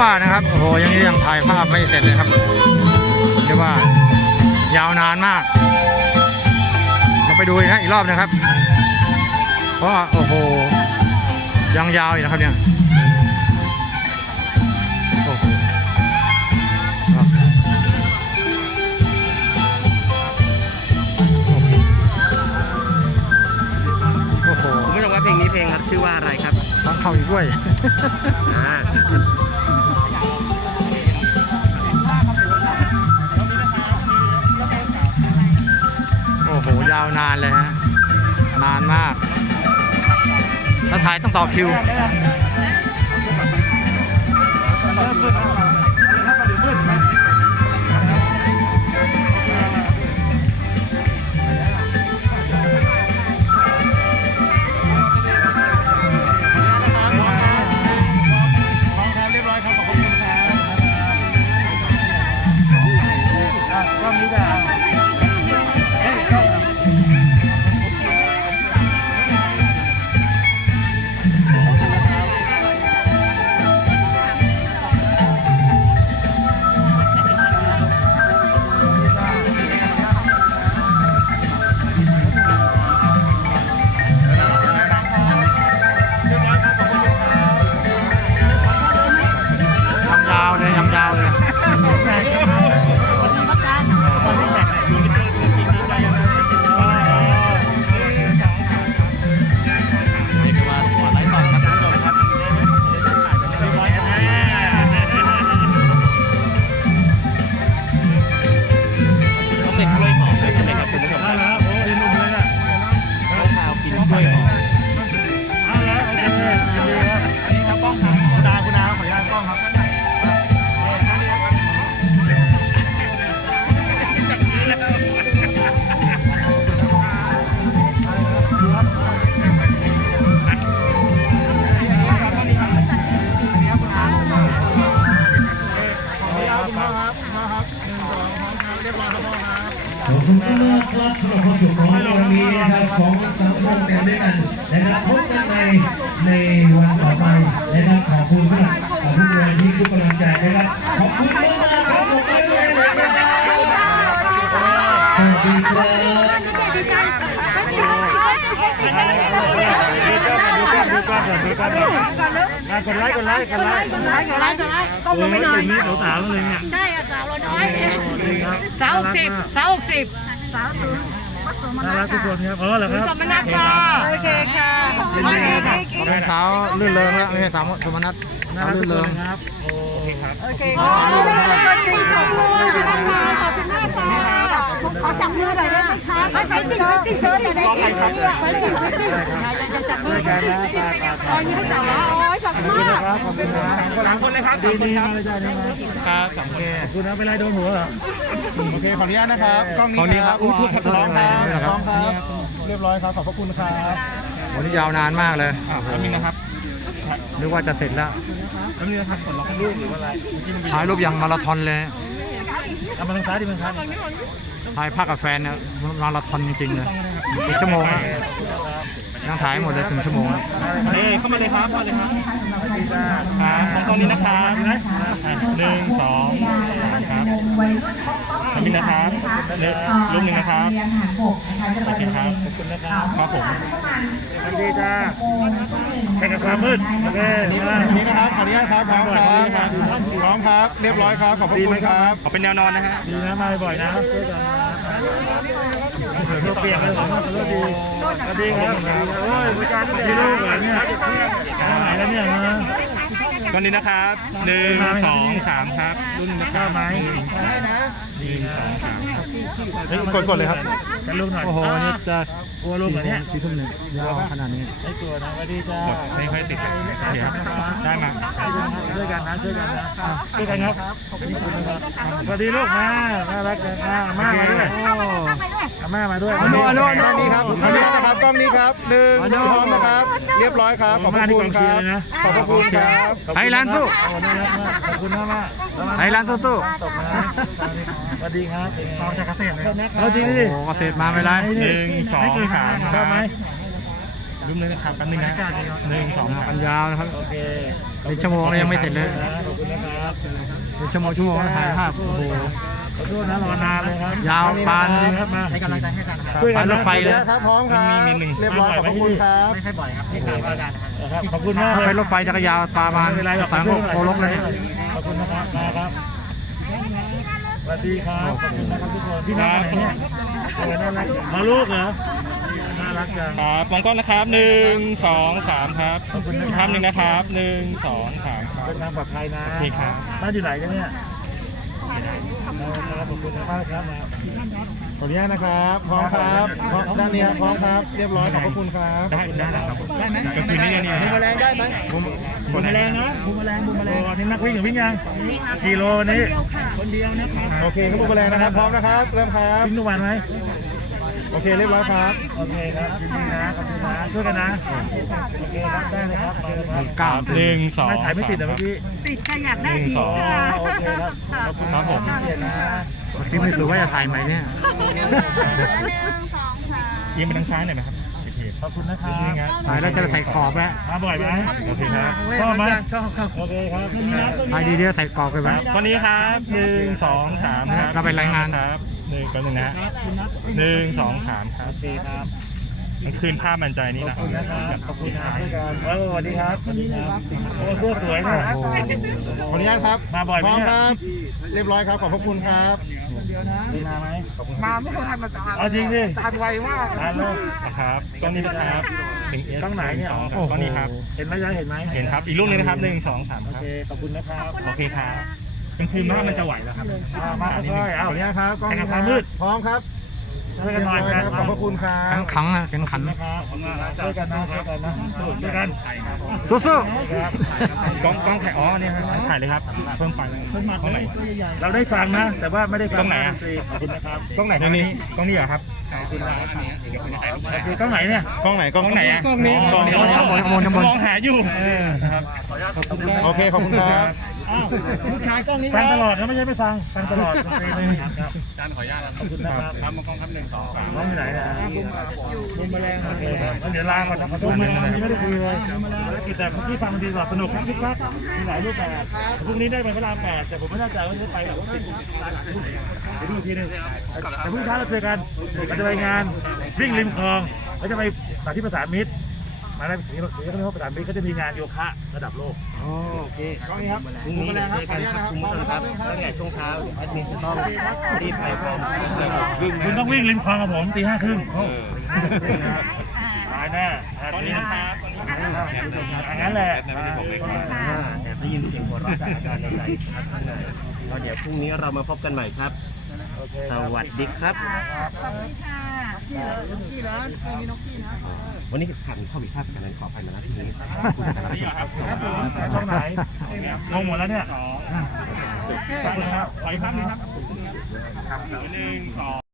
กว่านะครับ โอ้โห ยังยังถ่ายภาพไม่เสร็จเลยครับเรียกว่ายาวนานมาก เราไปดูอีกนะอีกรอบนะครับ เพราะว่าโอ้โห ยังยาวอยู่นะครับเนี่ยโอ้โหอะโอ้โหคุณผู้ชมว่าเพลงนี้เพลงครับชื่อว่าอะไรครับต้องเข้าอีกด้วย ยาวนานเลยฮะ นานมาก ถ้าถ่ายต้องต่อคิว ชั่วโมงเต็มด้วยกันนะครับพบกันในในวันต่อไปนะครับขอบคุณสำหรับขอบคุณวันที่ทุกกำลังใจนะครับขอบคุณมากครับขอบคุณด้วยนะครับสวัสดีครับกดไลค์กดไลค์กดไลค์กดไลค์กดไลค์กดไลค์ก้มลงไปหน่อยนี่สาวๆเลยเนี่ยใช่อะสาวเราน้อยสาวสิบสาวสิบสาวถึงวัดสม น่าณรักทุกคนครับอ๋อเหรอครับสมณะค่ะโอเคค่ะโอเคค่ะเป็นเท้าลื่นเริงแล้วไม่ใช่สามสมนัทน่าเท้ารักทุลื่กนคเริงนนะครับ โอเคครับ โอเคค่ะจริงขอบคุณนะคะขอบคุณมากค่ะขอจับมือหน่อยได้ไหมคะไม่ใช่ติดไม่ติดเธอแต่ได้ติดไม่ติดไม่ติดจะจับมืด้อวยกันนะตาตาตอนนี้เขาจับแล้วโอ้ยขอบคุณขอบคุณมากนะครับขอบคุณนะสามคนเลยครับดีดีมาเลยจ้านี่นะครับสองคนขอบคุณนะเป็นไรโดนหัวเหรอโอเคขออนุญาตนะครับกล้องตอนนี้นี้คครัรับบพร้อมครับพร้อมครับพร้อมครับ เรียบร้อยครับขอบพระคุณครับวันนี้ยาวนานมากเลยโอ้โหแป๊บนึงนะครับ นึกว่าจะเสร็จแล้วแป๊บนึงนะครับกดล็อกรูปหรือว่าอะไรเมื่อกี้มันมีถ่ายรูปอย่างมาราธอนเลยเอามาทางซ้ายดิมันซ้ายถ่ายภาคกับแฟนเนี่ยมาราธอนจริงๆเลยเป็นชั่วโมงแล้วยังถ่ายไม่หมดเลยถึงชั่วโมงแล้วเอ้เข้ามาเลยครับเข้ามาเลยครับครับของตรงนี้นะครับหนึ่งสองครับ ขอบคุณนะครับรูปหนึ่งนะครับเรียนฐานบกนะคะจังหวัดโอเคครับขอบคุณนะครับครับผมสวัสดีจ้าโอ้ยก็เห็นแข่งกับความมืดโอเคนี่นี่นะครับขออนุญาตครับพร้อมครับพร้อมครับ เรียบร้อยครับขอบพระคุณครับขอเป็นแนวนอนนะฮะดีนะมาบ่อยนะช่วยกันนะลูกเปียกเลยผมว่าลูกดีสวัสดีครับโอ้ยบริการที่ลูกเหรอเนี่ยมาไหนแล้วเนี่ยมา ตอนนี้นะครับหนึ่งสองสามครับ รุ่นนะครับไหมหนึ่งสองสามกดกดเลยครับกันลูกหน่อยโอ้โหนี่จะกลัวลูกเหรอเนี่ยสี่ทุ่มหนึ่งยาวขนาดนี้ไม่กลัวนะสวัสดีจ้ากดไม่ค่อยติดครับโอเคครับได้มาช่วยกันนะช่วยกันนะช่วยกันครับสวัสดีลูกมาน่ารักจังอะอาม่ามาด้วยอาม่ามาด้วยอนุอนุอนุนี่ครับขออนุญาตนะครับกล้องนี้ครับหนึ่งพร้อมนะครับ เรียบร้อยครับขอบพระคุณครับขอบพระคุณครับไทยแลนด์สู้โอ้น่ารักมากขอบคุณมากมากไทยแลนด์สู้ตกนะสวัสดีครับพร้อมจากเกษตรเลยเอาจริงๆดิโอ้โหเกษตรมาไม่ได้หนึ่งสองสามชอบไหมรุ่มเลยนะครับแป๊บนึงนะหนึ่งสองมาสากัมนยาวนะครับโอเคเป็นชั่วโมงแล้วยังไม่เสร็จเลยขอบคุณนะครับเป็นชั่วโมงชั่วโมงแล้วถ่ายภาพโอ้โหขอโทษนะรอนานเลยครับยาวปานครับมาให้กำลังใจให้กันนะครับช่วยกันรถไฟเลยครับพร้อมครับเรียบร้อยขอบพระคุณครับไม่ค่อยบ่อยครับให้ข่าวแล้วกันนะครับ นะครับขอบคุณมากถ้าเลยเป็นรถไฟจะก็ยาวประมาณไม่เป็นไรหรอกสามโคลกเลยเนี่ยขอบคุณนะครับมาครับสวัสดีครับขอบคุณนะครับทุกคนที่มาไหนเนี่ยโอ้ยน่ารักมาลูกเหรอน่ารักจังครับมองกล้องนะครับหนึ่งสองสามครับขอบคุณนะครับอีกภาพหนึ่งนะครับหนึ่งสองสามครับเป็นทางปลอดภัยนะโอเคครับบ้านอยู่ไหนกันเนี่ยครับ ขอบคุณมากครับมาขออนุญาตนะครับพร้อมครับพร้อมด้านเนี้ยพร้อมครับ เรียบร้อยขอบพระคุณครับได้ได้นะครับได้ไหมก็คือนี่เนี่ยบูมแมลงได้ไหมบูมบูมแมลงนะบูมแมลงบูมแมลโอ้งนี่นักวิ่งหรือวิ่งยังกิโลวันนี้คนเดียวนะครับโอเคครับผู้บริหารนะครับ พร้อมนะครับเริ่มครับวิ่งทุกวันไหม โอเคเรียบร้อยครับ โอเคครับยินดีนะขอบคุณนะช่วยกันนะ โอเคครับได้เลยครับได้เลยครับเก้าหนึ่งสองไม่ถ่ายไม่ติดเหรอเมื่อกี้ติดค่ะอยากได้หนึ่งอีกสองค่ะโอเคครับขอบคุณครับผมเกียรตินะที่ไม่สูว่าจะถ่ายไหมเนี่ยเอียงไปทางซ้ายหน่อยไหมครับโอเคขอบคุณนะครับนี่ครับถ่ายแล้วจะใส่กรอบแล้วมาบ่อยไหมโอเคครับชอบไหมชอบครับโอเคครับถ่ายดีเดียวใส่กรอบไปไหมตอนนี้ครับหนึ่งสองสามครับเราไปรายงานครับ หนึ่งแป๊บนึงนะหนึ่งสองสามครับโอเคครับมันคืนภาพมันใจนี่ขอนะบคุณนะครับขอบคุณนะครับด้วยกันเออสวัสดีครับสวัสดีครับโอ้เสื้อสวยนะโอ้โหขออนุญาตครับมาบ่อยไหพมร้อมเนี่ยครับ เรียบร้อยครับขอบพระคุณครับมีมาไหมขอบคุณมาไม่เคยทันมาจานเอาจริงดิจานไวมากทานเลยนะครับกล้องนี้นะครับถึง S กล้องไหนเนี่ยอ๋อกล้องนี้ครับเห็นไหมยังเห็นไหมเห็นครับอีกรูปหนึงนะครับหนึ่งสองสามโอครับเคขอบคุณนะครับโอเคครับ กลางคืนภาพมันจะไหวแล้วครับอ่ามาค่อยๆขเอาออนุญาตครับกล้องนี้คแข่รังบกับความมืดพร้อมครับช่วยเรีกัยนบหน่ร้ออยยครับขอบพระคุณครัขังบขังๆนะแข็งขันนะครับช่วยกันนะช่วยกันนะช่วยกันสู้ครับกล้องกล้องถ่ายอ๋อเนี่ยครับถ่ายเลยครับเพิ่มไฟกล้องไหนเราได้ฟังนะ แต่ว่าไม่ได้ฟังกล้องไหนอะดตรีขอบคุณนะครับกล้องไหนครับนี่กล้องนี้เหรอครับขอบ คุณครับโอเคกล้องไหนเนี่ยกล้องไหนกล้องไหนกล้องนี้กล้องนี้ข้างบนข้างบนข้างบนมองหาอยู่นะครับโอเคขอบคุณครับอ้าวผู้ชายกล้องนี้ฟังตลอดนะไม่ใช่ไม่ฟังฟังตลอดครับจานขออนุญาตครับขอบคุณนะครับครับมองกล้องครับหนึ่งสองสามน้องอยู่ไหนนะบูมแมลงโอเคครับเดี๋ยวลาก่อนนะขอโทษนะวันนี้ไม่ได้คุยเลยกิจแต่ที่ฟังมันดีกว่าสนุกครับคิดว่ามีหลายรูปแบบพรุ่งนี้ได้ไปพระรามแปดแต่ผมไม่แน่ใจว่าจะไปแบบว่าติดเดี๋ยวดูทีนึงแต่พรุ่งนี้เช้าเราเจอกันเราจะไปงานวิ่งริมคลอง แล้วจะไปสถานที่ประสานมิตร มาได้ถึงถึงจะเรียกว่าประสานมิตรก็จะมีงานโยคะระดับโลก โอเคกล้องนี้ครับพรุ่งนี้เจอกันครับคุณผู้ชมครับตั้งแต่ช่วงเช้าแอดมินจะต้องรีบไปพร้อมคุณต้องวิ่งริมคลองกับผมตีห้าครึ่งตายแน่แอบนี้อย่างนั้นแหละแอบได้ยินเสียงหัวเราะจากอาจารย์ในใจครับข้างในก็เดี๋ยวพรุ่งนี้เรามาพบกันใหม่ครับ สวัสดีครับวันนี้ขันเข้าผิดพลาดกันนั้นขออภัยมาณที่นี้คุณสารพิษครับตรงไหนงงหมดแล้วเนี่ยขอบคุณครับขออีกภาพหนึงครับหนึ่งสอง